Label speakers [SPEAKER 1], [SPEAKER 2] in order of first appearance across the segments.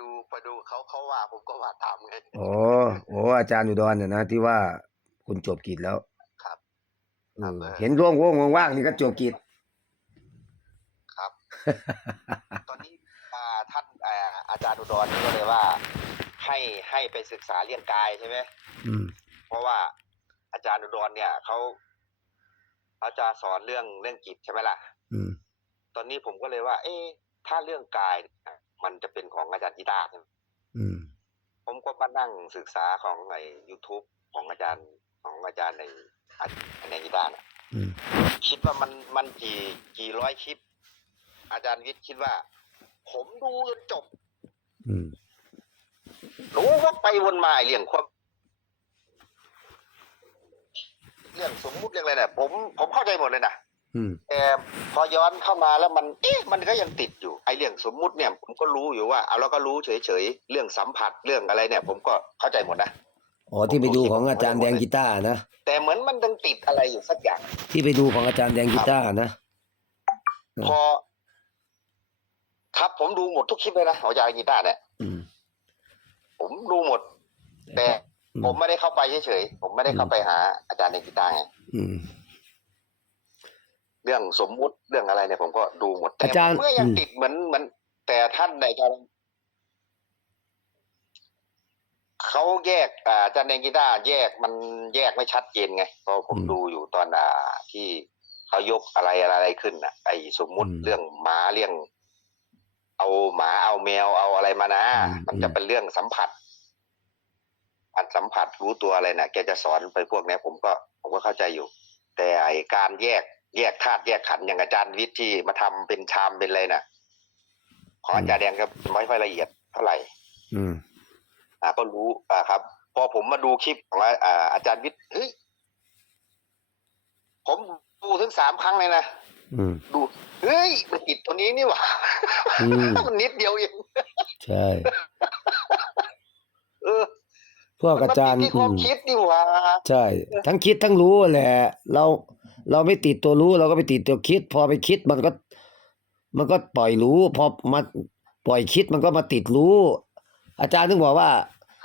[SPEAKER 1] ดูไปดูเขาเขาว่าผมก็ว่าตามไง
[SPEAKER 2] อ๋อโอ้อาจารย์อุดรเนี่ยนะที่ว่าคุณจบกิจแล้ว
[SPEAKER 1] ครับ
[SPEAKER 2] อื
[SPEAKER 1] ครับ
[SPEAKER 2] ม
[SPEAKER 1] เออ
[SPEAKER 2] เห็นร่วงว่งว่างๆนี่ก็จบกิจ
[SPEAKER 1] ครับ ตอนนี้อ่าท่านอ่าอาจารย์อุดรนี่ก็เลยว่า ให้ให้ไปศึกษาเรื่องกายใช่ไหม
[SPEAKER 2] อืม
[SPEAKER 1] เพราะว่าอาจารย์อุดรเนี่ยเขาเขาจะสอนเรื่องเรื่องจิตใช่ไหมล่ะ
[SPEAKER 2] อืม
[SPEAKER 1] ตอนนี้ผมก็เลยว่า เอ๊ะถ้าเรื่องกายเนี่ย มันจะเป็นของอาจารย์กีตาร์ใช่ไหม
[SPEAKER 2] อืม
[SPEAKER 1] ผมก็มานั่งศึกษาของไอ้ YouTube ของอาจารย์ของอาจารย์ในในกีตาร์น่ะ
[SPEAKER 2] อืม
[SPEAKER 1] คิดว่ามันมันกี่กี่ร้อยคลิป อาจารย์วิทย์คิดว่า ผมดูจนจบ
[SPEAKER 2] อืม
[SPEAKER 1] รู้ว่าไปวนมาไอ้เรื่องความเรื่องสมมุติเรื่องอะไรเนี่ยผมผมเข้าใจหมดเลยนะ
[SPEAKER 2] อืม
[SPEAKER 1] แต่พอย้อนเข้ามาแล้วมัน เอ๊ะมันก็ยังติดอยู่ไอ้เรื่องสมมุติเนี่ย ผมก็รู้อยู่ว่าเอาเราก็รู้เฉยๆเรื่องสัมผัสเรื่องอะไรเนี่ย ผมก็เข้าใจหมดนะ
[SPEAKER 2] อ๋อที่ไปดูของอาจารย์แดงกีตาร์นะ
[SPEAKER 1] แต่เหมือนมันยังติดอะไรอยู่สักอย่าง
[SPEAKER 2] ที่ไปดูของอาจารย์แดงกีตาร์นะอืม
[SPEAKER 1] พอ ครับผมดูหมดทุกคลิปเลยนะของอาจารย์กีตาร์เนี่ย
[SPEAKER 2] อืม
[SPEAKER 1] ผมดูหมด แต่
[SPEAKER 2] อืม
[SPEAKER 1] ผมไม่ได้เข้าไปเฉยๆผมไม่ได้เข้าไปหาอาจารย์ในกีตาร์ไง
[SPEAKER 2] อืม
[SPEAKER 1] เรื่องสมมุติเรื่องอะไรเนี่ยผมก็ดูหมดแต่
[SPEAKER 2] อาจารย์
[SPEAKER 1] เมื่อยัง
[SPEAKER 2] อืม
[SPEAKER 1] ติดเหมือนเหมือนแต่ท่านในอาจารย์เขาแยกอ่าอาจารย์ในกีตาร์แยกมันแยกไม่ชัดเจนไงเพราะผมดูอยู่ตอนอ่าที่เขายกอะไรอะไรขึ้นน่ะ ไอ้สมมุติเรื่องหมาเรื่อง เอาหมาเอาแมวเอาอะไรมานะมันจะเป็นเรื่องสัมผัส อันสัมผัสรู้ตัวอะไรน่ะ แกจะสอนไปพวกเนี้ยผมก็ผมก็เข้าใจอยู่ แต่ไอการแยก แยกธาตุแยกขันธ์อย่างอาจารย์วิทย์ที่มาทำเป็นชามเป็นอะไรน่ะ ของอาจารย์แดงก็ไม่ค่อยละเอียดเท่าไหร่
[SPEAKER 2] อืม
[SPEAKER 1] อ่าก็รู้อ่าครับ พอผมมาดูคลิปของอ่าอาจารย์วิทย์เฮ้ยผมดูถึงสามครั้งเลยนะ
[SPEAKER 2] อืม
[SPEAKER 1] ดูเฮ้ยมันติดตัวนี้นี่หว่า
[SPEAKER 2] อืม
[SPEAKER 1] มันนิดเดียวเอง
[SPEAKER 2] ใช่
[SPEAKER 1] เออ
[SPEAKER 2] พวกอาจารย์
[SPEAKER 1] มันติดที่ความ
[SPEAKER 2] อืม
[SPEAKER 1] คิดนี่หว่า
[SPEAKER 2] ใช่ ทั้งคิดทั้งรู้แหละ เรา เราไม่ติดตัวรู้ เราก็ไปติดตัวคิด พอไปคิดมันก็ มันก็ปล่อยรู้ พอมาปล่อยคิดมันก็มาติดรู้ อาจารย์ถึงบอกว่า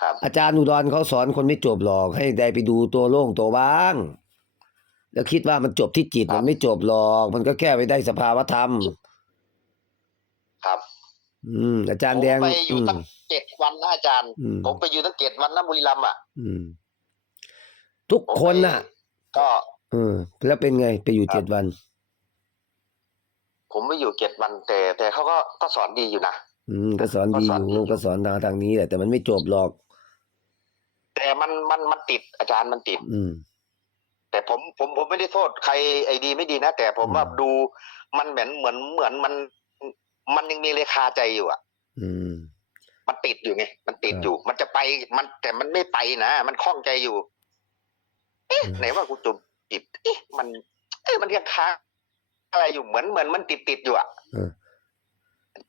[SPEAKER 1] ครับ
[SPEAKER 2] อาจารย์อุดรเขาสอนคนไม่จบหรอก ให้ได้ไปดูตัวโล่งตัวว่าง แล้วคิดว่ามันจบที่จิตมันไม่จบหรอก มันก็แค่ไปได้สภาวธรรม
[SPEAKER 1] ครับ
[SPEAKER 2] อืม อาจารย์แดง
[SPEAKER 1] ผมไปอยู่
[SPEAKER 2] อืม
[SPEAKER 1] ตั้งเจ็ดวันนะอาจารย์
[SPEAKER 2] อืม
[SPEAKER 1] ผมไปอยู่ตั้งเจ็ดวันนะบุรีรัมย์อะ
[SPEAKER 2] อืมทุก
[SPEAKER 1] ผม
[SPEAKER 2] คน
[SPEAKER 1] ไป
[SPEAKER 2] น่ะ
[SPEAKER 1] ก็
[SPEAKER 2] เออ แล้วเป็นไงไปอยู่เจ็ดวัน
[SPEAKER 1] ผมไปอยู่เจ็ดวันแต่ แต่เขาก็ก็สอนดีอยู่นะ
[SPEAKER 2] อืมก็สอน
[SPEAKER 1] ก็
[SPEAKER 2] ดี
[SPEAKER 1] สอน
[SPEAKER 2] อ
[SPEAKER 1] ดี
[SPEAKER 2] ยู่ก็สอนทางทางนี้แหละแต่มันไม่จบหรอก
[SPEAKER 1] แต่มันมันมันติดอาจารย์มันติด
[SPEAKER 2] อืม
[SPEAKER 1] แต่ผมผมผมไม่ได้โทษใครไอ้ดีไม่ดีนะแต่ผม
[SPEAKER 2] อืม
[SPEAKER 1] ว่าดูมันเหมือนเหมือนเหมือนมัน มันยังมีเลคาใจอยู่อะ
[SPEAKER 2] อืม
[SPEAKER 1] มันติดอยู่ไง มันติด
[SPEAKER 2] ครับ
[SPEAKER 1] อยู่ มันจะไป มันแต่มันไม่ไปนะ มันคล่องใจอยู่ เอ๊ะ
[SPEAKER 2] อืม
[SPEAKER 1] ไหนว่ากูจบ ติดเอ๊ะมัน เอ๊ะมันยังค้างอะไรอยู่เหมือนเหมือนมันติดติดอยู่อะ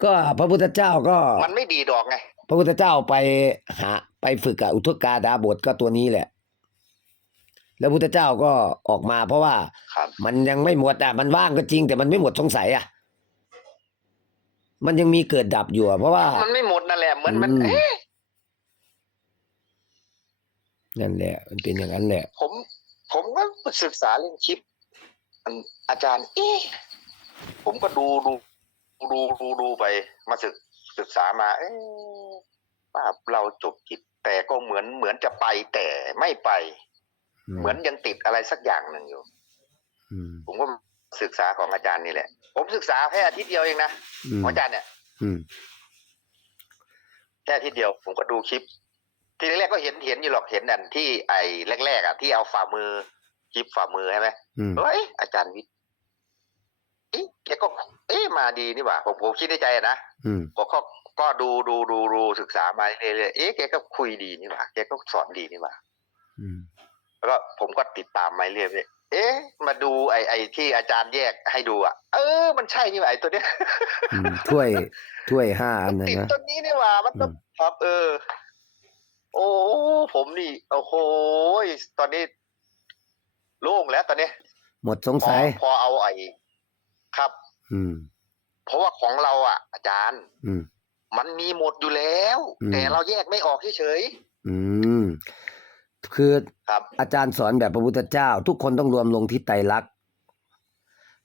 [SPEAKER 2] ก็พระพุทธเจ้าก็
[SPEAKER 1] มันไม่ดีดอกไง
[SPEAKER 2] พระพุทธเจ้าไปหา ไปฝึกกับอุทกกาดาบทก็ตัวนี้แหละ แล้วพุทธเจ้าก็ออกมาเพราะว่า
[SPEAKER 1] ครับ
[SPEAKER 2] มันยังไม่หมดอะมันว่างก็จริง แต่มันไม่หมดสงสัยอะ มันยังมีเกิดดับอยู่อะเพราะว่า
[SPEAKER 1] มันไม่หมดนั่นแหละเหมือนมัน
[SPEAKER 2] อืม
[SPEAKER 1] เอ๊ะ
[SPEAKER 2] นั่นแหละ มันเป็นอย่างนั้นแหละ
[SPEAKER 1] ผม ผมก็ศึกษาเรื่องคลิปอันอาจารย์ เอ๊ะผมก็ดูดูดูดูดูไป มาศึกศึกษามา เอ๊ะว่าเราจบกิจแต่ก็เหมือนเหมือนจะไปแต่ไม่ไป เหมือนยังติดอะไรสักอย่างหนึ่งอยู่
[SPEAKER 2] อืม
[SPEAKER 1] ผมก็ศึกษาของอาจารย์นี่แหละ ผมศึกษาแค่อาทิตย์เดียวเองนะ
[SPEAKER 2] อืม
[SPEAKER 1] ของอาจารย์เนี่ย
[SPEAKER 2] อืม
[SPEAKER 1] แค่อาทิตย์เดียว ผมก็ดูคลิป ทีแรกๆก็เห็นเห็นอยู่หรอกเห็นอันที่ไอ้แรกๆอะที่เอาฝ่ามือคลิปฝ่ามือใช่ไหม
[SPEAKER 2] อืม
[SPEAKER 1] เฮ้ยอาจารย์วิทย์เอ๊ะแกก็ เอ๊ะมาดีนี่หว่าผมผมคิดในใจอะนะ
[SPEAKER 2] อืม
[SPEAKER 1] ก็ก็ก็ดูดูดูดูศึกษามาเรื่อยๆเอ๊ะแกก็คุยดีนี่หว่าแกก็สอนดีนี่หว่า
[SPEAKER 2] อืม
[SPEAKER 1] แล้วก็ผมก็ติดตามมาเรื่อยๆเอ๊ะ มาดูไอ้ไอ้ที่อาจารย์แยกให้ดูอะ เออ มันใช่นี่หว่าไอ้ตัวเนี้ย
[SPEAKER 2] อืมถ้วยถ้วยห้าอันนะ
[SPEAKER 1] ติด
[SPEAKER 2] นะ
[SPEAKER 1] ตัวนี้นี่หว่ามันก็
[SPEAKER 2] อืม
[SPEAKER 1] ครับ เออ โอ้ผมนี่ โอ้โหตอนนี้โล่งแล้วตอนนี้
[SPEAKER 2] หมดสง
[SPEAKER 1] พอ
[SPEAKER 2] สัย
[SPEAKER 1] พอเอาไอ้ครับ
[SPEAKER 2] อืม
[SPEAKER 1] เพราะว่าของเราอะ อาจารย์
[SPEAKER 2] อืม
[SPEAKER 1] มันมีหมดอยู่แล้ว
[SPEAKER 2] อืม
[SPEAKER 1] แต่เราแยกไม่ออกเฉย
[SPEAKER 2] อืม คือ
[SPEAKER 1] ๆครับ
[SPEAKER 2] อาจารย์สอนแบบพระพุทธเจ้า ทุกคนต้องรวมลงที่ไตรลักษณ์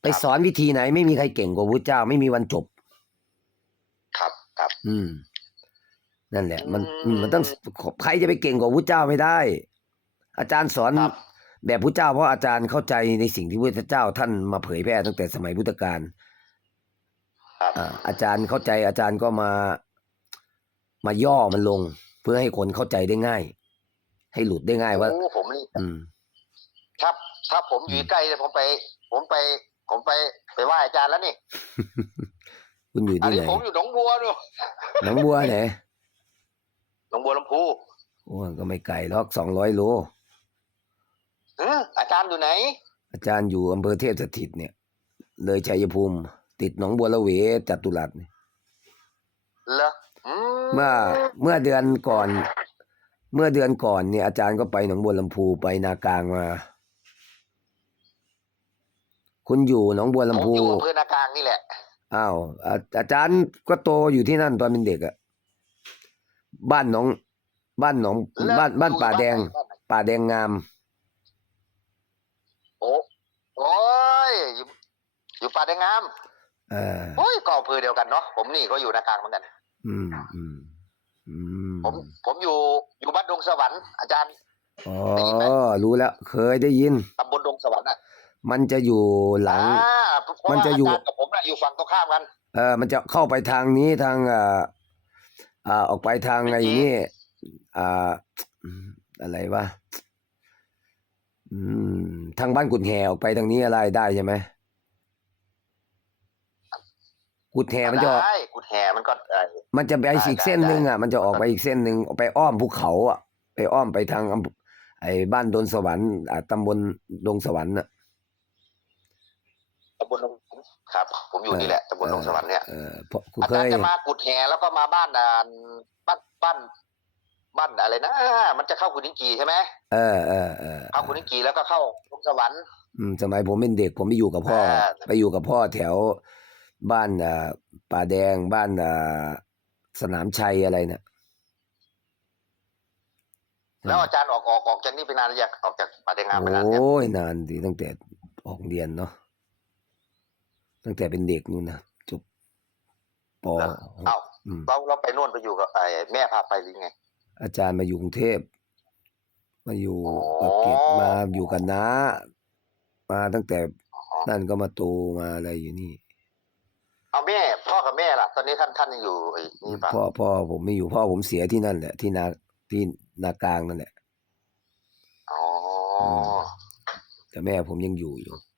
[SPEAKER 2] ไป
[SPEAKER 1] ครับ
[SPEAKER 2] สอนวิธีไหนไม่มีใครเก่งกว่าพระพุทธเจ้าไม่มีวันจบ
[SPEAKER 1] ครับครับ
[SPEAKER 2] อืม นั่นแหละ มัน
[SPEAKER 1] อืม
[SPEAKER 2] มันต้องใครจะไปเก่งกว่าพระเจ้าไม่ได้ อาจารย์สอน
[SPEAKER 1] ครับ
[SPEAKER 2] แบบพระเจ้าเพราะอาจารย์เข้าใจในสิ่งที่พระเจ้าท่านมาเผยแพร่ตั้งแต่สมัยพุทธกาล
[SPEAKER 1] ครับ
[SPEAKER 2] อ่าอาจารย์เข้าใจอาจารย์ก็มา มาย่อมันลง เพื่อให้คนเข้าใจได้ง่าย ให้หลุดได้ง่ายว่า
[SPEAKER 1] โอ้ผมนี่
[SPEAKER 2] อืม
[SPEAKER 1] ถ้าถ้าผมอยู่ใกล้เนี่ยผมไป ผมไป ผมไปไปไหว้อาจารย์แล้วนี่
[SPEAKER 2] คุณอยู่
[SPEAKER 1] อัน
[SPEAKER 2] ที่
[SPEAKER 1] นี้
[SPEAKER 2] ไหน
[SPEAKER 1] ผมอยู่หนองบัวด้วย
[SPEAKER 2] หนองบัวไหน
[SPEAKER 1] หนองบัวลำพู
[SPEAKER 2] โอ้ก็ไม่ไกลหรอกสองร้อยโล
[SPEAKER 1] เอออาจารย์อยู่ไหน
[SPEAKER 2] อาจารย์อยู่อำเภอเทพสถิตเนี่ย เลยชัยภูมิ ติดหนองบัวละเวจัตุรัสเนี่ย
[SPEAKER 1] เหรออืม
[SPEAKER 2] เมื่อเมื่อเดือนก่อน เมื่อเดือนก่อนเนี่ยอาจารย์ก็ไปหนองบัวลำพูไปนากลางมา คุณอยู่หนองบัว
[SPEAKER 1] ผม
[SPEAKER 2] ลำพู
[SPEAKER 1] อยู่อำเภอนากลางนี่แหละ
[SPEAKER 2] อ้าวอาอาจารย์ก็โตอยู่ที่นั่นตอนเป็นเด็กอะ บ้านหนอง บ้านหนอง
[SPEAKER 1] แล้ว
[SPEAKER 2] บ้านบ้าน
[SPEAKER 1] อยู่
[SPEAKER 2] ป่าแดง
[SPEAKER 1] บ้านไหน
[SPEAKER 2] ป่าแดงงาม
[SPEAKER 1] โอ้โอ้ยอยู่อยู่ป่าแดงงาม
[SPEAKER 2] เออ
[SPEAKER 1] โอ้ยก็อำเภอเดียวกันเนาะผมนี่ก็อยู่นากลางเหมือนกัน
[SPEAKER 2] อืมอืมอืม
[SPEAKER 1] ผม ผมอยู่อยู่บ้านดงสวรรค์อาจารย์
[SPEAKER 2] อ๋อ
[SPEAKER 1] ได้ยินไหม
[SPEAKER 2] รู้แล้ว เคยได้ยิน
[SPEAKER 1] ตำบลดงสวรรค์อะ
[SPEAKER 2] มันจะอยู่หลัง
[SPEAKER 1] อ่าเพราะ
[SPEAKER 2] มัน
[SPEAKER 1] ว่า
[SPEAKER 2] จะ
[SPEAKER 1] อา
[SPEAKER 2] อยู่
[SPEAKER 1] จารย์กับผมน่ะอยู่ฝั่งตรงข้ามกัน
[SPEAKER 2] เออ มันจะเข้าไปทางนี้ทางอ่า อ่า ออกไปทางไอ้นี่อ่าอืมอะไรวะ อืม ทางบ้านกุดแห่ออกไปทางนี้อะไรได้ใช่ไหมกุดแห่มันจะออก
[SPEAKER 1] ได้กุดแห่มันก็เอ่อ
[SPEAKER 2] มันจะไป
[SPEAKER 1] ได้
[SPEAKER 2] อีก
[SPEAKER 1] ได้
[SPEAKER 2] เส้นหนึ่ง
[SPEAKER 1] ได้
[SPEAKER 2] อะ มันจะออกไปอีกเส้นหนึ่งออกไปอ้อมภูเขา อะ ไปอ้อมไปทางอำไอ้บ้านดนสวรรค์อ่าตำบลดงสวรรค์อะ
[SPEAKER 1] ตำบลดง ครับ ผมอยู่นี่แหละตำบลดงสวรรค์เนี่ย
[SPEAKER 2] เออเพราะกู
[SPEAKER 1] อา
[SPEAKER 2] เค
[SPEAKER 1] จาร
[SPEAKER 2] ย
[SPEAKER 1] ย์จะมากุดแห่แล้วก็มาบ้านอ่าบ้านบ้านบ้านอะไรนะมันจะเข้ากุดิงกีใช่ไหม
[SPEAKER 2] เออเออเออ
[SPEAKER 1] เข้ากุดิงกีแล้วก็เข้าดงสวรรค์
[SPEAKER 2] อืมสมัยผมเป็นเด็กผมไปอยู่กับพ่อ
[SPEAKER 1] อ่า
[SPEAKER 2] ไปอยู่กับพ่อแถวบ้านอ่าป่าแดงบ้านอ่าสนามชัยอะไรเนี่ย
[SPEAKER 1] แล้วอาจารย์ออกออกออกจากนี่ไปนานหรือยังออกจากป่าแดงงามไปนานยัง
[SPEAKER 2] โอ้ยนานดีตั้งแต่ออกเรียนเนาะ ตั้งแต่เป็นเด็กนู่นนะจบปหก
[SPEAKER 1] เอ้า
[SPEAKER 2] อืม
[SPEAKER 1] เราเราไปนู่นไปอยู่กับไอ้แม่พาไปหรือไง
[SPEAKER 2] อาจารย์มาอยู่กรุงเทพ มาอยู่
[SPEAKER 1] อ๋อ
[SPEAKER 2] ปากเกร็ดมาอยู่กันน้า มาตั้งแต่นั่นก็มาโตมาอะไรอยู่นี่
[SPEAKER 1] เอาแม่ พ่อกับแม่ล่ะ ตอนนี้ท่านท่านยังอยู่ไอ้นี่ปะ
[SPEAKER 2] พ่อพ่อผมไม่อยู่พ่อผมเสียที่นั่นแหละที่นาที่นากลางนั่นแหละ
[SPEAKER 1] อ๋อ
[SPEAKER 2] แต่แม่ผมยังอยู่อยู่ครับ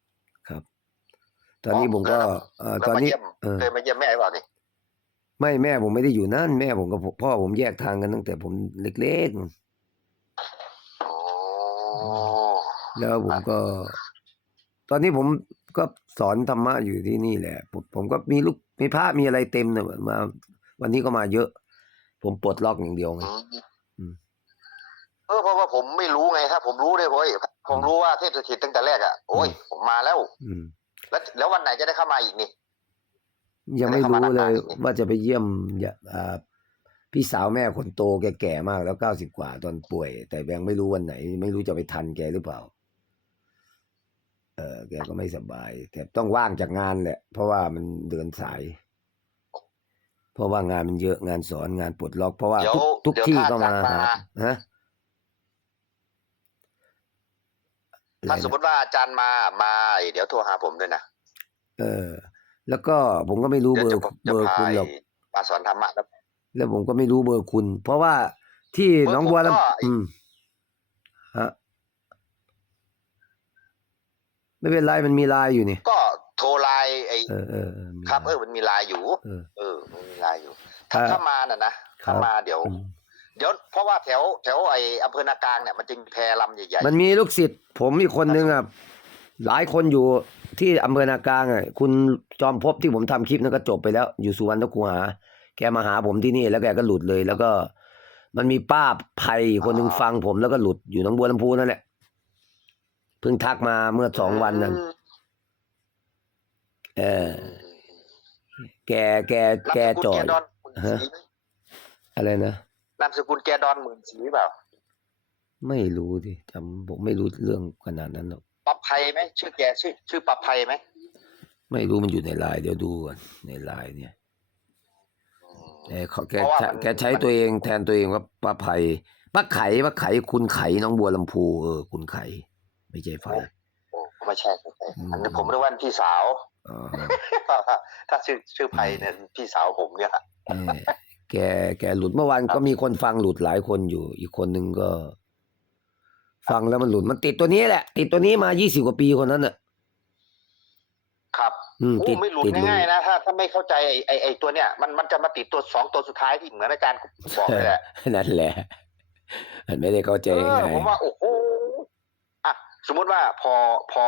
[SPEAKER 2] ตอนนี้ผมก็เอ่อ
[SPEAKER 1] แล้ว
[SPEAKER 2] ตอน
[SPEAKER 1] มา
[SPEAKER 2] นี้
[SPEAKER 1] เยี่ยม
[SPEAKER 2] เออ
[SPEAKER 1] เคยมาเยี่ยมแม่หรือเปล่านี่
[SPEAKER 2] ไม่แม่ผมไม่ได้อยู่นั่นแม่ผมกับพ่อผมแยกทางกันตั้งแต่ผมเล็ก
[SPEAKER 1] อ๋อ
[SPEAKER 2] ๆแล้วผมก็ ตอนนี้ผมก็สอนธรรมะอยู่ที่นี่แหละผมผมก็มีลูกมีพระมีอะไรเต็มเนี่ยมา วันนี้ก็มาเยอะ ผมปลดล็อกอย่างเดียวไง
[SPEAKER 1] อืม
[SPEAKER 2] อืม
[SPEAKER 1] เออเพราะว่าผมไม่รู้ไงถ้าผมรู้เลยโอ้ยผมรู้ว่าเทพสถิตตั้งแต่แรกอะโอ้ยผมมาแล้ว
[SPEAKER 2] อืม
[SPEAKER 1] แล้วแล้ววันไหนจะได้เข้ามาอีกนี่
[SPEAKER 2] ยังไม่
[SPEAKER 1] จะได้
[SPEAKER 2] รู้
[SPEAKER 1] เข้ามา
[SPEAKER 2] เลย
[SPEAKER 1] นานๆอีกไหม
[SPEAKER 2] ว่าจะไปเยี่ยมอย่าอ่าพี่สาวแม่คนโตแกแก่มากแล้วเก้าสิบกว่าตอนป่วย แต่ยังไม่รู้วันไหน ไม่รู้จะไปทันแกหรือเปล่า เออแกก็ไม่สบาย แต่ต้องว่างจากงานแหละ เพราะว่ามันเดินสาย เพราะว่างานมันเยอะงานสอนงานปลดล็อกเพราะว่า
[SPEAKER 1] เดี๋ยว
[SPEAKER 2] ทุกทุก
[SPEAKER 1] เดี๋ยว
[SPEAKER 2] ที่
[SPEAKER 1] ถ้า
[SPEAKER 2] ก็มา
[SPEAKER 1] อาจารย์
[SPEAKER 2] หา
[SPEAKER 1] มา
[SPEAKER 2] ฮะอะไร
[SPEAKER 1] ถ้าสมม
[SPEAKER 2] นะ
[SPEAKER 1] ติว่าอาจารย์มามาเดี๋ยวโทรหาผมด้วยนะ
[SPEAKER 2] เออ แล้วก็ผมก็ไม่รู้
[SPEAKER 1] เดี๋ยว
[SPEAKER 2] เบอ
[SPEAKER 1] จะ
[SPEAKER 2] ร์
[SPEAKER 1] ผม
[SPEAKER 2] เบ
[SPEAKER 1] จะ
[SPEAKER 2] อร์
[SPEAKER 1] พา
[SPEAKER 2] คุณหรอก
[SPEAKER 1] มาสอนธรรมะแล้ว
[SPEAKER 2] แล้วผมก็ไม่รู้เบอร์คุณ เพราะว่าที่
[SPEAKER 1] เบอร์
[SPEAKER 2] หน้องบัว
[SPEAKER 1] ผมก็
[SPEAKER 2] ลำอืมฮะไม่เป็นไรมันมีไลน์อยู่นี่
[SPEAKER 1] ก็โทรไลน์ไอ้
[SPEAKER 2] เออเออเออมี
[SPEAKER 1] ครับ
[SPEAKER 2] ไล
[SPEAKER 1] เออ
[SPEAKER 2] น์
[SPEAKER 1] มันมีไลน์อยู่
[SPEAKER 2] เออ
[SPEAKER 1] เออมันมีไลน์อยู่ ถ้า
[SPEAKER 2] อ่า
[SPEAKER 1] ถ้ามาน่ะนะ
[SPEAKER 2] ครั
[SPEAKER 1] ถ้า
[SPEAKER 2] บ
[SPEAKER 1] มาเดี๋ยว
[SPEAKER 2] อืม
[SPEAKER 1] เดี๋ยวเพราะว่าแถวแถวไอ้อำเภอนากลางเนี่ยมันจะมีแพลำใหญ่
[SPEAKER 2] มันมีลูกศิษย์ผมมีคนหนึ่งอะหลายคนอยู่ที่อำเภอนากลางอะคุณจอมภพที่ผมทำคลิปนั้นก็จบไปแล้ว อยู่สุวรรณคูหา แกมาหาผมที่นี่ แล้วแกก็หลุดเลย แล้วก็ มันมีป้าไผ่คนหนึ่งฟังผมแล้วก็หลุดอยู่หนองบัวลำพูนั่นแหละเพิ่งทักมาเมื่อ
[SPEAKER 1] ๆ
[SPEAKER 2] สองวันนั้น
[SPEAKER 1] อืม
[SPEAKER 2] เออ แกแกแก
[SPEAKER 1] นามสกุล
[SPEAKER 2] จอ
[SPEAKER 1] แก
[SPEAKER 2] ด
[SPEAKER 1] ดอน
[SPEAKER 2] ฮะ
[SPEAKER 1] สี
[SPEAKER 2] อะไรนะ
[SPEAKER 1] นามสกุลแกดอนหมื่นสีเปล่า
[SPEAKER 2] ไม่รู้ดิจำผมไม่รู้เรื่องขนาดนั้นหรอก
[SPEAKER 1] ปับไพไหมชื่อแกชื่อชื่อปับไพไหม
[SPEAKER 2] ไม่รู้มันอยู่ในไลน์เดี๋ยวดูก่อนในไลน์เนี่ย
[SPEAKER 1] อืม
[SPEAKER 2] แต่เขาแก
[SPEAKER 1] เพราะว่า
[SPEAKER 2] ใช้
[SPEAKER 1] มัน
[SPEAKER 2] แกใช้ตัวเองแทนตัวเองว่าป้าไผ่ป้าไข่ป้าไข่คุณไข่น้องบัวลำพูเออคุณไข่ไม่ใช่ไฟ
[SPEAKER 1] โอ้ไม่ใช่ไม่ใช่
[SPEAKER 2] อืม
[SPEAKER 1] อันนี้ผมเรียกว่าพี่สาว
[SPEAKER 2] อ๋อ
[SPEAKER 1] ถ้าชื่อชื่อไพเนี่ยพี่สาวผมเนี่ย
[SPEAKER 2] เออ แกแกหลุดเมื่อวานก็มีคนฟังหลุดหลายคนอยู่ อีกคนนึงก็ ฟังแล้วมันหลุดมันติดตัวนี้แหละ ติดตัวนี้มายี่สิบกว่าปีคนนั้นน่ะ
[SPEAKER 1] ครับ
[SPEAKER 2] อืม
[SPEAKER 1] โอ้
[SPEAKER 2] ติด
[SPEAKER 1] ไม่หลุด
[SPEAKER 2] ติด
[SPEAKER 1] ง่ายๆนะถ้าถ้าไม่เข้าใจไอ้ไอ้ไอ้ตัวเนี้ยมันมันจะมาติดตัวสองตัวสุดท้ายที่เหมือนอาจารย์บอกเลยแหละ
[SPEAKER 2] นั่นแหละมันไม่ได้เข้าใจ
[SPEAKER 1] เออ
[SPEAKER 2] ง่าย
[SPEAKER 1] ผมว่าโอ้โหอะสมมุติว่าพอพอ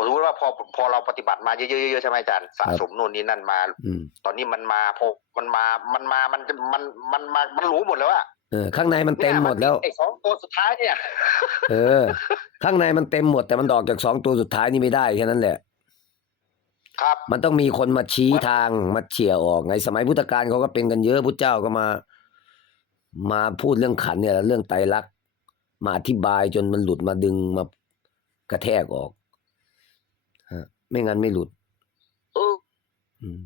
[SPEAKER 1] ผมสมมติว่าพอพอเราปฏิบัติมาเยอะๆๆใช่ไหมอาจารย์สะสมโน่นนี่นั่นมา
[SPEAKER 2] อืม
[SPEAKER 1] ตอนนี้มันมาพอมันมามันมามันจะมันมันมามันรู้หมดแล้วอะ
[SPEAKER 2] เออข้างในมันเต็มหมดแล้ว
[SPEAKER 1] ไอ้สองตัวสุดท้ายเนี่ย
[SPEAKER 2] เออ ข้างในมันเต็มหมด แต่มันดอกจากสองตัวสุดท้ายนี่ไม่ได้แค่นั้นแหละ
[SPEAKER 1] ครับ
[SPEAKER 2] มันต้องมีคนมาชี้ทางมาเฉี่ยออกไงสมัยพุทธกาลเขาก็เป็นกันเยอะพุทธเจ้าก็มา มาพูดเรื่องขันธ์เนี่ยแหละเรื่องไตรลักษณ์มาอธิบายจนมันหลุดมาดึงมากระแทกออก ฮะไม่งั้นไม่หลุด
[SPEAKER 1] เออ
[SPEAKER 2] อืม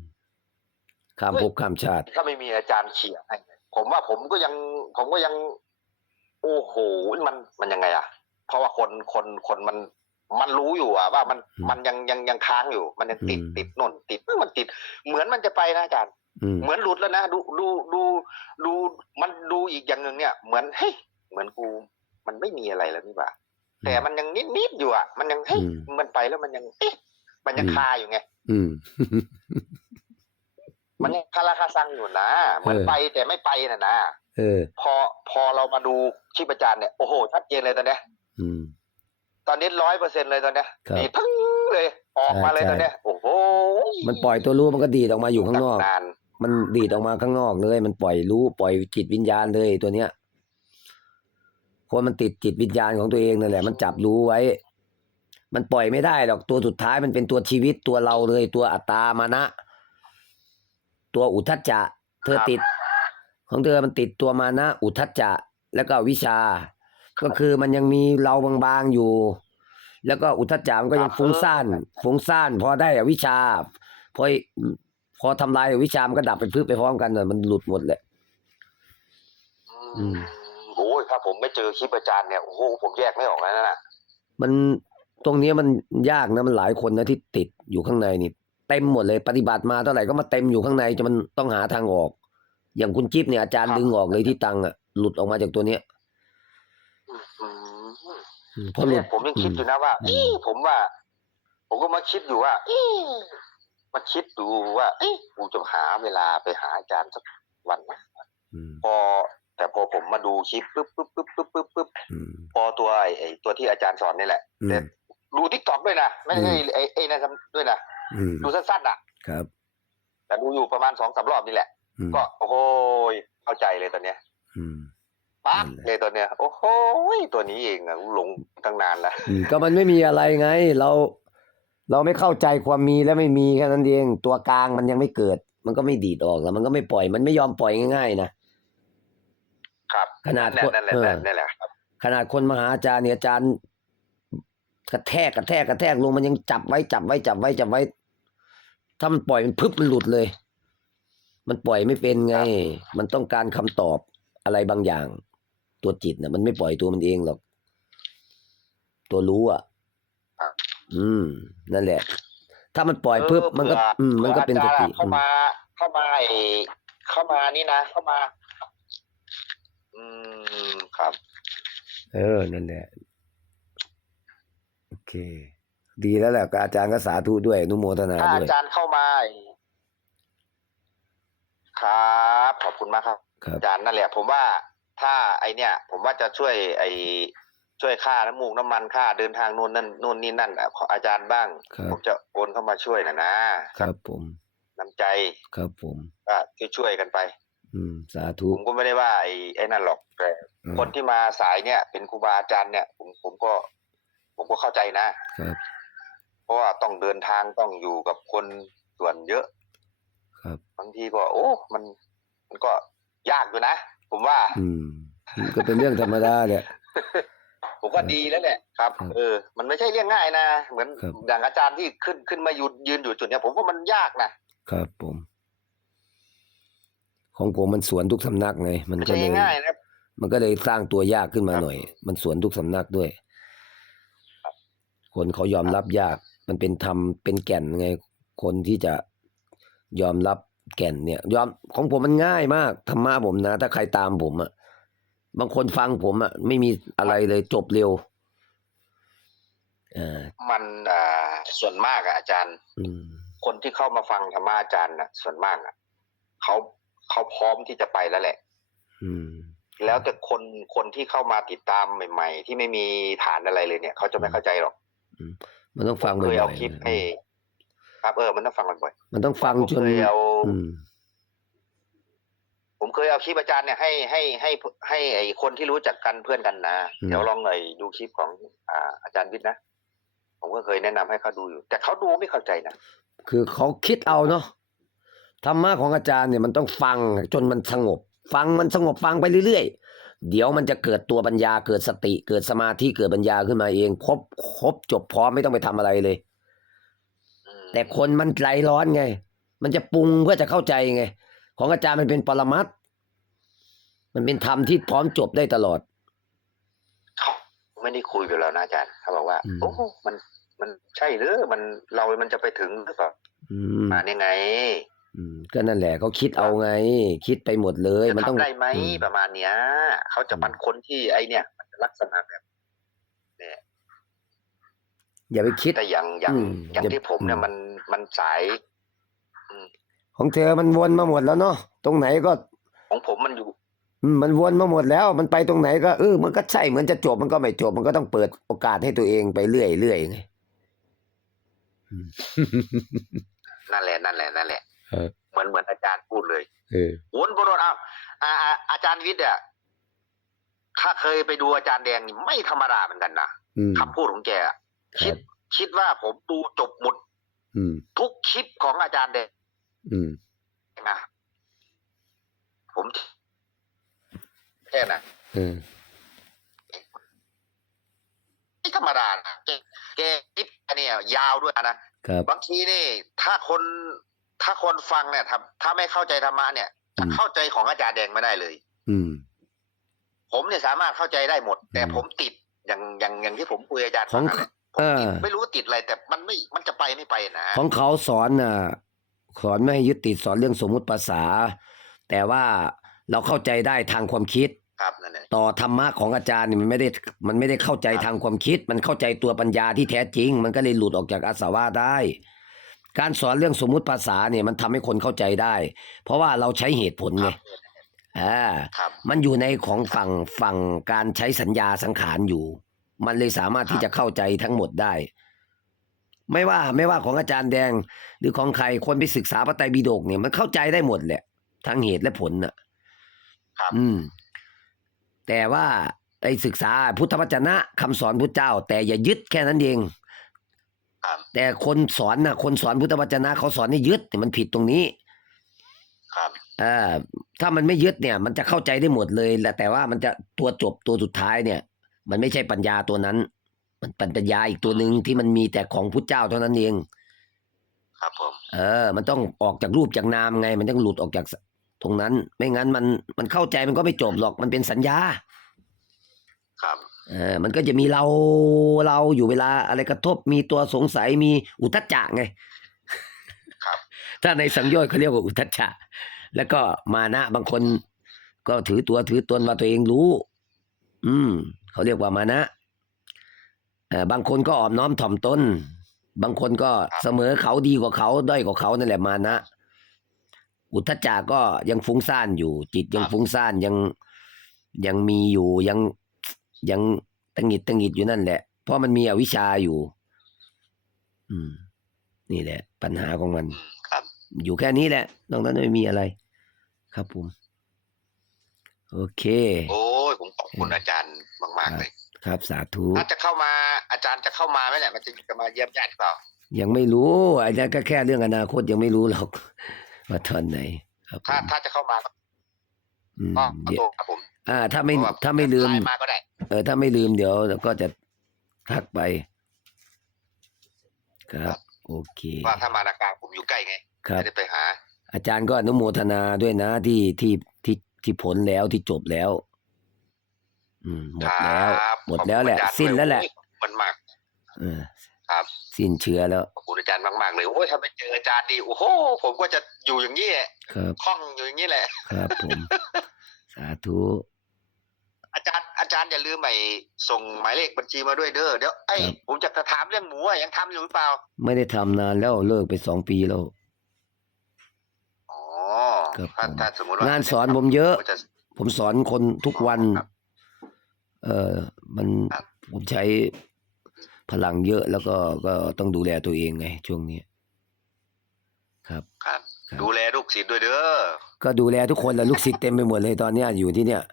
[SPEAKER 2] ข้ามภพข้ามชาติ
[SPEAKER 1] ถ้าไม่มีอาจารย์เขียนให้ผมว่าผมก็ยัง ผมก็ยัง โอ้โหมันมันยังไงอะเพราะว่าคนคนคนมัน มันรู้อยู่อะว่ามัน
[SPEAKER 2] อืม
[SPEAKER 1] มันยังยังยังค้างอยู่ มันยังติด
[SPEAKER 2] อืม
[SPEAKER 1] ติดโน่นติดเอ้ยมันติด เหมือนมันจะไปนะอาจารย์
[SPEAKER 2] อืม
[SPEAKER 1] เหมือนหลุดแล้วนะดูดูดูดูมันดูอีกอย่างหนึ่งเนี่ย เหมือนเฮ้ยเหมือนกู มันไม่มีอะไรแล้วนี่หว่า แต่มันยังนิดนิดๆอยู่อะ มันยังเฮ้ย
[SPEAKER 2] อืม
[SPEAKER 1] มันไปแล้วมันยังเอ๊ะมันยัง
[SPEAKER 2] อืม
[SPEAKER 1] คาอยู่ไง
[SPEAKER 2] อืม
[SPEAKER 1] มันยังคาราคาซังอยู่นะเหมือน
[SPEAKER 2] เออ
[SPEAKER 1] ไปแต่ไม่ไปน่ะนะ
[SPEAKER 2] เออ
[SPEAKER 1] พอพอเรามาดูชีพจารเนี่ยโอ้โหชัดเจนเลยตอนเนี้ย
[SPEAKER 2] อืม
[SPEAKER 1] ตอนนี้ร้อยเปอร์เซ็นเลยตอนเนี้ย
[SPEAKER 2] ครับ
[SPEAKER 1] ดีดทั้งเลย ออกมาเลย
[SPEAKER 2] ใช่
[SPEAKER 1] ตอนเนี้ยโอ้โห
[SPEAKER 2] มันปล่อยตัวรู้มันก็ดีดออกมาอยู่ข้างนอก
[SPEAKER 1] ตั้นาน
[SPEAKER 2] มันดีดออกมาข้างนอกเลย มันปล่อยรู้ปล่อยจิตวิญญาณเลยตัวเนี้ย คนมันติดจิตวิญญาณของตัวเองนั่นแหละ มันจับรู้ไว้ มันปล่อยไม่ได้หรอกตัวสุดท้ายมันเป็นตัวชีวิตตัวเราเลยตัวอัตตามานะ ตัวอุทัจจะ เธอติด ของเธอมันติดตัวมานะ อุทัจจะแล้วก็วิชา ก็คือมันยังมีเราบางๆอยู่ แล้วก็อุทัจจะมันก็ยังฟุ้งซ่านฟุ้งซ่านพอได้อวิชาพอพอทำลายอวิชามันก็ดับไปพึบไปพร้อมกันเลยมันหลุดหมดแหละอืม
[SPEAKER 1] อ้ยถ้าผมไม่เจอชีพจารเนี่ยโอ้โหผมแยกไม่ออกแล้วนะ
[SPEAKER 2] มันตรงเนี้ยมันยากนะมันหลายคนนะที่ติดอยู่ข้างในนี่เต็มหมดเลยปฏิบัติมาเท่าไหร่ก็มาเต็มอยู่ข้างในจนมันต้องหาทางออก อย่างคุณจิ๊บเนี่ยอาจารย์ดึงออกเลยที่ตังค์อะหลุดออกมาจากตัวเนี้ย
[SPEAKER 1] อืม
[SPEAKER 2] อืมพ
[SPEAKER 1] ที
[SPEAKER 2] อหลุ
[SPEAKER 1] เนี้
[SPEAKER 2] ด
[SPEAKER 1] ยผมยังคิดอยู่นะว่า
[SPEAKER 2] อืม
[SPEAKER 1] เอ๊ะผมว่า ผมก็มาคิดอยู่ว่าเอ๊ะมาคิดดูว่าเอ๊ะกูจะหาเวลาไปหาอาจารย์สักวันไหม
[SPEAKER 2] อืม
[SPEAKER 1] พอ แต่พอผมมาดูคลิปปุ๊บปุ๊บปุ๊บปุ๊บปุ๊บปุ๊บ
[SPEAKER 2] อืม
[SPEAKER 1] พอตัวไอ้ไอ้ตัวที่อาจารย์สอนนี่แหละ
[SPEAKER 2] อื
[SPEAKER 1] แต่
[SPEAKER 2] ม
[SPEAKER 1] ดูทิกตอกด้วยนะไม่ใช่ไอ้ไอ้นั่นด้วยนะ
[SPEAKER 2] อืม
[SPEAKER 1] ดูสั้นๆอะ
[SPEAKER 2] ครับ
[SPEAKER 1] แต่ดูอยู่ประมาณสองสามรอบนี่แหละ
[SPEAKER 2] อืม
[SPEAKER 1] ก็โอ้โหเข้าใจเลยตอนเนี้ย
[SPEAKER 2] อืม
[SPEAKER 1] ปั๊บ
[SPEAKER 2] นั่นแหละ
[SPEAKER 1] เลยตอนเนี้ย โอ้โหตัวนี้เองอะหลงตั้งนานละ
[SPEAKER 2] อืมก็มันไม่มีอะไรไง เรา เราไม่เข้าใจความมีและไม่มีแค่นั้นเอง ตัวกลางมันยังไม่เกิด มันก็ไม่ดีดออกแล้วมันก็ไม่ปล่อยมันไม่ยอมปล่อยง่ายๆนะ ครับขนาด
[SPEAKER 1] นั่
[SPEAKER 2] คน
[SPEAKER 1] นแหละ
[SPEAKER 2] เออ
[SPEAKER 1] นั่นแหละครับ
[SPEAKER 2] ขนาดคนมาหาอาจารย์เนี่ยอาจารย์กระแทกกระแทกกระแทกลงมันยังจับไว้จับไว้จับไว้จับไว้ถ้ามันปล่อยมันพึบมันหลุดเลย มันปล่อยไม่เป็นไง มันต้องการคำตอบอะไรบางอย่าง ตัวจิตน่ะ มันไม่ปล่อยตัวมันเองหรอก ตัวรู้อะ
[SPEAKER 1] ครับ
[SPEAKER 2] อืม นั่นแหละ ถ้ามันปล่อยพึบ
[SPEAKER 1] เออ
[SPEAKER 2] มันก็
[SPEAKER 1] เผื่อ
[SPEAKER 2] อืม มันก็เป็นส
[SPEAKER 1] อาจารย์
[SPEAKER 2] ติ
[SPEAKER 1] อะเข้ามา เข้ามาไอ้เข้ามานี่นะเข้ามา อืมครับ
[SPEAKER 2] เออ นั่นแหละ โอเค ดีแล้วแหละก็อาจารย์ก็สาธุด้วยอนุโมทนา
[SPEAKER 1] ถ้า
[SPEAKER 2] ด้
[SPEAKER 1] อา
[SPEAKER 2] วย
[SPEAKER 1] จารย์เข้ามาไอ้ครับ ขอบคุณมากครับ
[SPEAKER 2] ครับ
[SPEAKER 1] อาจารย์นั่นแหละ ผมว่าถ้าไอเนี่ย ผมว่าจะช่วย ไอช่วยค่าน้ำมูกน้ำมันค่าเดินทางนู่นนั่นนู่นนี่นั่นอะขออาจารย์บ้าง
[SPEAKER 2] ครับ
[SPEAKER 1] ผมจะโอนเข้ามาช่วยนะนะครับ
[SPEAKER 2] ผม
[SPEAKER 1] น้ำใจ
[SPEAKER 2] ครับผม
[SPEAKER 1] ก็ช่วยๆกันไป
[SPEAKER 2] อืมสาธุ
[SPEAKER 1] ผมก็ไม่ได้ว่าไอ้ไอ้นั่นหรอกแต่
[SPEAKER 2] อืม
[SPEAKER 1] คนที่มาสายเนี่ย เป็นครูบาอาจารย์เนี่ย ผมผมก็ ผมก็เข้าใจนะ
[SPEAKER 2] ครับ
[SPEAKER 1] เพราะว่าต้องเดินทางต้องอยู่กับคนส่วนเยอะ
[SPEAKER 2] ครับ
[SPEAKER 1] บางทีก็ โอ้มัน มันก็ยากอยู่นะผมว่า
[SPEAKER 2] อืมมันก็เป็นเรื่องธรรมดาแหละ
[SPEAKER 1] ผมว่าดีแล้วแหละครับ
[SPEAKER 2] ครับ
[SPEAKER 1] เออ มันไม่ใช่เรื่องง่ายนะ เหมือน
[SPEAKER 2] ครับ
[SPEAKER 1] อย่างอาจารย์ที่ขึ้นขึ้นมายืนยืนอยู่จุดเนี้ยผมว่ามันยากนะ
[SPEAKER 2] ครับผม ของผมมันสวนทุกสำนักไงมัน
[SPEAKER 1] ไม่
[SPEAKER 2] ก็
[SPEAKER 1] ใช่
[SPEAKER 2] เลย
[SPEAKER 1] ง่ายนะ
[SPEAKER 2] มันก็เลยสร้างตัวยากขึ้นมา
[SPEAKER 1] ครับ
[SPEAKER 2] หน่อย มันสวนทุกสำนักด้วย คนเขายอมรับยาก มันเป็นธรรมเป็นแก่นไง คนที่จะยอมรับแก่นเนี่ย ยอมของผมมันง่ายมากธรรมะผมนะ ถ้าใครตามผมอะบางคนฟังผมอะไม่มีอะไรเลยจบเร็วอ่า
[SPEAKER 1] มันอ่าส่วนมากอะอาจารย์
[SPEAKER 2] อืม
[SPEAKER 1] คนที่เข้ามาฟังธรรมะอาจารย์นะส่วนมากอะเขา เขาพร้อมที่จะไปแล้วแหละ
[SPEAKER 2] อืม
[SPEAKER 1] แล้วแต่คนคนที่เข้ามาติดตามใหม่ ๆ ที่ไม่มีฐานอะไรเลยเนี่ยเขาจะไม่เข้าใจหรอก
[SPEAKER 2] มันต้องฟัง
[SPEAKER 1] ผม
[SPEAKER 2] บ่
[SPEAKER 1] เคยเอา
[SPEAKER 2] อย
[SPEAKER 1] คลิป
[SPEAKER 2] ๆ
[SPEAKER 1] ให้ครับเออมันต้องฟังบ่อย
[SPEAKER 2] มันต้องฟัง
[SPEAKER 1] ผม
[SPEAKER 2] จน
[SPEAKER 1] เคยเอา
[SPEAKER 2] อืม
[SPEAKER 1] ผมเคยเอาคลิปอาจารย์เนี่ยให้ให้ให้ให้ไอคนที่รู้จักกันเพื่อนกันนะ
[SPEAKER 2] อืม
[SPEAKER 1] เดี๋ยวลองเลยดูคลิปของอ่าอาจารย์วิทย์นะผมก็เคยแนะนำให้เขาดูอยู่ แต่เขาดูไม่เข้าใจนะ
[SPEAKER 2] คือเขาคิดเอาเนาะ ธรรมะของอาจารย์เนี่ยมันต้องฟังจนมันสงบ ฟังมันสงบฟังไปเรื่อยๆ เดี๋ยวมันจะเกิดตัวปัญญาเกิดสติ เกิดสมาธิเกิดปัญญาขึ้นมาเองครบครบจบพร้อมไม่ต้องไปทำอะไรเลย
[SPEAKER 1] อืม
[SPEAKER 2] แต่คนมันใจร้อนไง มันจะปรุงเพื่อจะเข้าใจไง ของอาจารย์มันเป็นปรมัตถ์มันเป็นธรรมที่พร้อมจบได้ตลอด
[SPEAKER 1] เขาไม่ได้คุยกับเรานะอาจารย์เขาบอกว่า
[SPEAKER 2] อืม
[SPEAKER 1] โอ้โหมันมันใช่หรือมันเรามันจะไปถึงหรือเปล่า
[SPEAKER 2] อืม
[SPEAKER 1] อ่านี่ไง
[SPEAKER 2] อืมก็นั่นแหละเขาคิดเอาไง คิดไปหมดเลย
[SPEAKER 1] จะ
[SPEAKER 2] มันต้อง
[SPEAKER 1] ทำได้ไหม
[SPEAKER 2] อืม
[SPEAKER 1] ประมาณเนี้ยเขาจะมันคนที่ไอเนี่ย มันจะลักษณะแบบ
[SPEAKER 2] อย่าไปคิด
[SPEAKER 1] แต่อย่างอย่าง
[SPEAKER 2] อืม
[SPEAKER 1] อย่าง
[SPEAKER 2] อย่า
[SPEAKER 1] ที่ผมเนี่ย
[SPEAKER 2] อืม
[SPEAKER 1] มันมันสาย
[SPEAKER 2] ของเธอมันวนมาหมดแล้วเนาะตรงไหนก็
[SPEAKER 1] ของผมมันอยู่
[SPEAKER 2] อืมมันวนมาหมดแล้ว มันไปตรงไหนก็เออมันก็ใช่เหมือนจะจบมันก็ไม่จบ มันก็ต้องเปิดโอกาสให้ตัวเองไปเรื่อยเรื่อยไงอืม
[SPEAKER 1] นั่นแหละนั่นแหละนั่นแหละ
[SPEAKER 2] เออ
[SPEAKER 1] เหมือนเหมือนอาจารย์พูดเลย
[SPEAKER 2] เออ
[SPEAKER 1] วนบนรถอ้าวอาอาอาจารย์วิทย์อะถ้าเคยไปดูอาจารย์แดงนี่ไม่ธรรมดาเหมือนกันนะ
[SPEAKER 2] อืม
[SPEAKER 1] คำพูดของแกอะ
[SPEAKER 2] ค
[SPEAKER 1] คิ
[SPEAKER 2] รั
[SPEAKER 1] ด
[SPEAKER 2] บ
[SPEAKER 1] คิดว่าผมดูจบหมด
[SPEAKER 2] อืม
[SPEAKER 1] ทุกคลิปของอาจารย์แดง
[SPEAKER 2] อืม
[SPEAKER 1] นะผมแค่นั้น
[SPEAKER 2] เออ
[SPEAKER 1] ไม่ธรรมดานะแกแกคลิปเนี่ยยาวด้วยนะครับบางทีนี่ ถ้าคน ถ้าคนฟังเนี่ยถ้าถ้าไม่เข้าใจธรรมะเนี่ยจะ
[SPEAKER 2] อืม
[SPEAKER 1] เข้าใจของอาจารย์แดงไม่ได้เลย
[SPEAKER 2] อืม
[SPEAKER 1] ผมเนี่ยสามารถเข้าใจได้หมด แต่
[SPEAKER 2] อืม
[SPEAKER 1] ผมติดอย่างอย่างอย่างที่ผมคุยกับอาจารย์
[SPEAKER 2] ของ
[SPEAKER 1] ฟังนั่นแหละผม
[SPEAKER 2] เออ
[SPEAKER 1] ติดไม่รู้ว่าติดอะไร แต่มันไม่มันจะไปไม่ไปนะ
[SPEAKER 2] ของเขาสอนน่ะสอนไม่ให้ยึดติดสอนเรื่องสมมุติภาษา แต่ว่าเราเข้าใจได้ทางความคิด
[SPEAKER 1] ครับนั่นแหละ
[SPEAKER 2] ต่อธรรมะของอาจารย์นี่มันไม่ได้มันไม่ได้เข้าใจ
[SPEAKER 1] ครับ
[SPEAKER 2] ทางความคิด มันเข้าใจตัวปัญญาที่แท้จริง มันก็เลยหลุดออกจากอาสวะได้ การสอนเรื่องสมมุติภาษาเนี่ยมันทำให้คนเข้าใจได้ เพราะว่าเราใช้เหตุผล
[SPEAKER 1] ค
[SPEAKER 2] ไง
[SPEAKER 1] รับ
[SPEAKER 2] อ่า
[SPEAKER 1] ครับ
[SPEAKER 2] มันอยู่ในของฝั่งฝั่งการใช้สัญญาสังขารอยู่ มันเลยสามารถที่จะเข้าใจทั้งหมดได้ ไม่ว่าไม่ว่าของอาจารย์แดง หรือของใครคนไปศึกษาพระไตรปิฎกเนี่ยมันเข้าใจได้หมดแหละทั้งเหตุและผลน่ะ
[SPEAKER 1] ครับ
[SPEAKER 2] อืม แต่ว่าไอ้ศึกษาพุทธวจนะคำสอนพุทธเจ้า แต่อย่ายึดแค่นั้นเอง
[SPEAKER 1] ครับ
[SPEAKER 2] แต่คนสอนน่ะคนสอนพุทธวจนะเขาสอนให้ยึดเนี่ยมันผิดตรงนี้
[SPEAKER 1] ครับ
[SPEAKER 2] เอ่าถ้ามันไม่ยึดเนี่ย มันจะเข้าใจได้หมดเลยแหละแต่ว่ามันจะตัวจบตัวสุดท้ายเนี่ย มันไม่ใช่ปัญญาตัวนั้น มันเป็นปัญญาอีกตัวหนึ่งที่มันมีแต่ของพุทธเจ้าเท่านั้นเอง
[SPEAKER 1] ครับผม
[SPEAKER 2] เออ มันต้องออกจากรูปจากนามไง มันต้องหลุดออกจากตรงนั้น ไม่งั้นมันมันเข้าใจมันก็ไม่จบหรอกมันเป็นสัญญา
[SPEAKER 1] ครับ
[SPEAKER 2] เออมันก็จะมีเราเราอยู่เวลาอะไรกระทบ มีตัวสงสัยมีอุทธัจจะไง
[SPEAKER 1] ครับ
[SPEAKER 2] ถ้าในสังโยชน์เขาเรียกว่าอุทธัจจะ แล้วก็มานะบางคนก็ถือตัวถือตนว่าตัวเองรู้ อืม เขาเรียกว่ามานะเออบางคนก็อ่อมน้อมถ่อมตนบางคนก็เสมอเขาดีกว่าเขาด้อยกว่าเขานั่นแหละมานะ อุทธัจจาก็ยังฟุ้งซ่านอยู่ จิตยังฟุ้งซ่านยังยังมีอยู่ยัง ยังตังหงิดตังหงิดอยู่นั่นแหละ เพราะมันมีอวิชชาอยู่ อืม นี่แหละ ปัญหาของมัน
[SPEAKER 1] อืมครับ
[SPEAKER 2] อยู่แค่นี้แหละ นอกนั้นไม่มีอะไร ครับผมโอเค
[SPEAKER 1] โอ้ยผมขอบคุณอาจารย์มากๆเลย
[SPEAKER 2] ครับ สาธุ
[SPEAKER 1] ถ้าจะเข้ามาอาจารย์จะเข้ามาไหมเนี่ยมันจะจะมาเยี่ยมญาติหรือเปล่า
[SPEAKER 2] ยังไม่รู้อาจารย์ก็แค่เรื่องอนาคตยังไม่รู้หรอกว่าตอนไหน ครับผ
[SPEAKER 1] ถ้ามถ้าจะเข้ามาก็
[SPEAKER 2] อืม
[SPEAKER 1] ก็
[SPEAKER 2] เดี๋ยว
[SPEAKER 1] โทรหาผม
[SPEAKER 2] อ่า ถ้าไม่
[SPEAKER 1] เพระว่
[SPEAKER 2] ถ้าไม่ลืม
[SPEAKER 1] ไลน์มาก็ได้
[SPEAKER 2] เออถ้าไม่ลืมเดี๋ยวก็จะทักไป ครับโอเค
[SPEAKER 1] ว่าถ้ามานากลางผมอยู่ใกล้ไง
[SPEAKER 2] ครับ
[SPEAKER 1] ไม่ได้ไปหา
[SPEAKER 2] อาจารย์ก็อนุโมทนาด้วยนะที่ที่ที่ที่ผลแล้วที่จบแล้ว อืม หมดแล้ว
[SPEAKER 1] ครับ
[SPEAKER 2] หมดแล้วแหละ
[SPEAKER 1] ขอบคุณอาจารย์
[SPEAKER 2] สิ้นแล้วแหละ
[SPEAKER 1] โอ้ยมันมาก
[SPEAKER 2] เออ
[SPEAKER 1] ครับ
[SPEAKER 2] สิ้นเชื้อแล้ว
[SPEAKER 1] ขอบคุณอาจารย์มากๆเลยโอ้ยถ้าไม่เจออาจารย์ดีโอ้โหผมก็จะอยู่อย่างนี้แหละ
[SPEAKER 2] ครับ
[SPEAKER 1] คล่องอยู่อย่างนี้แหละ
[SPEAKER 2] ครับผม สาธุ
[SPEAKER 1] อาจารย์อาจารย์อย่าลืมไอ้ส่งหมายเลขบัญชีมาด้วยเด้อเดี๋ยวไอ้ย
[SPEAKER 2] ครับ
[SPEAKER 1] ผมจะถามเรื่องหมูอะยังทำอยู่หรือเปล่า
[SPEAKER 2] ไม่ได้ทำนานแล้วเลิกไปสองปีแล้ว
[SPEAKER 1] อ๋อ
[SPEAKER 2] ครับ
[SPEAKER 1] ถ้า
[SPEAKER 2] ผม
[SPEAKER 1] ถ้าสมมติว่างา
[SPEAKER 2] นสอนผมเยอะ
[SPEAKER 1] ผมจะ
[SPEAKER 2] ผมสอนคนทุกวัน
[SPEAKER 1] ครับ
[SPEAKER 2] เออมัน
[SPEAKER 1] ครับ
[SPEAKER 2] ผมใช้พลังเยอะแล้วก็ก็ต้องดูแลตัวเองไง ช่วงนี้ครับ
[SPEAKER 1] ครับ
[SPEAKER 2] ครับ
[SPEAKER 1] ดูแลลูกศิษย์ด้วยเด้อ
[SPEAKER 2] ก็ดูแลทุกคนแหละลูกศิษย์เต็มไปหมดเลยตอนเนี้ยอยู่ที่เนี่ย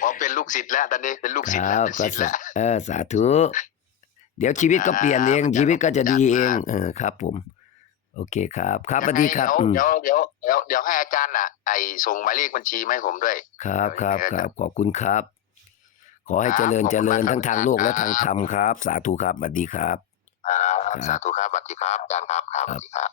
[SPEAKER 1] พอเป็นลูกศิษย์แล้วตอนนี้เป็นลูก
[SPEAKER 2] ค
[SPEAKER 1] ศิษย์
[SPEAKER 2] รั
[SPEAKER 1] แล้ว
[SPEAKER 2] บ
[SPEAKER 1] เป็น
[SPEAKER 2] ก็
[SPEAKER 1] ศิษย์
[SPEAKER 2] สา
[SPEAKER 1] แล้ว
[SPEAKER 2] เออสาธุ เดี๋ยวชีวิตก็เปลี่ยนเอง
[SPEAKER 1] ครับ
[SPEAKER 2] ชีวิตก็จะดีเอง
[SPEAKER 1] อาจารย์
[SPEAKER 2] เออครับ ผม โอเคครับ ครับส
[SPEAKER 1] ยั
[SPEAKER 2] วั
[SPEAKER 1] ง
[SPEAKER 2] ส
[SPEAKER 1] ไง
[SPEAKER 2] ดีครับอืม
[SPEAKER 1] เดี๋ยวเดี๋ยวเดี๋ยวเดี๋ยวให้อาจารย์น่ะ ไอส่งหมายเลขบัญชีมาให้ผมด้วย
[SPEAKER 2] ครับครับครับขอบคุณครับ ขอให้
[SPEAKER 1] ครับ
[SPEAKER 2] เจริญ
[SPEAKER 1] ขอบคุณ
[SPEAKER 2] เจริญ
[SPEAKER 1] มากครับ
[SPEAKER 2] ทั้งทางโลกและ
[SPEAKER 1] ครับ
[SPEAKER 2] ทางธรรมครับ สาธุครับสวัสดีครับ
[SPEAKER 1] อ่า
[SPEAKER 2] ครับ
[SPEAKER 1] สาธุครับสวัสดีครับอาจารย์ครับครับสวัสดีครับ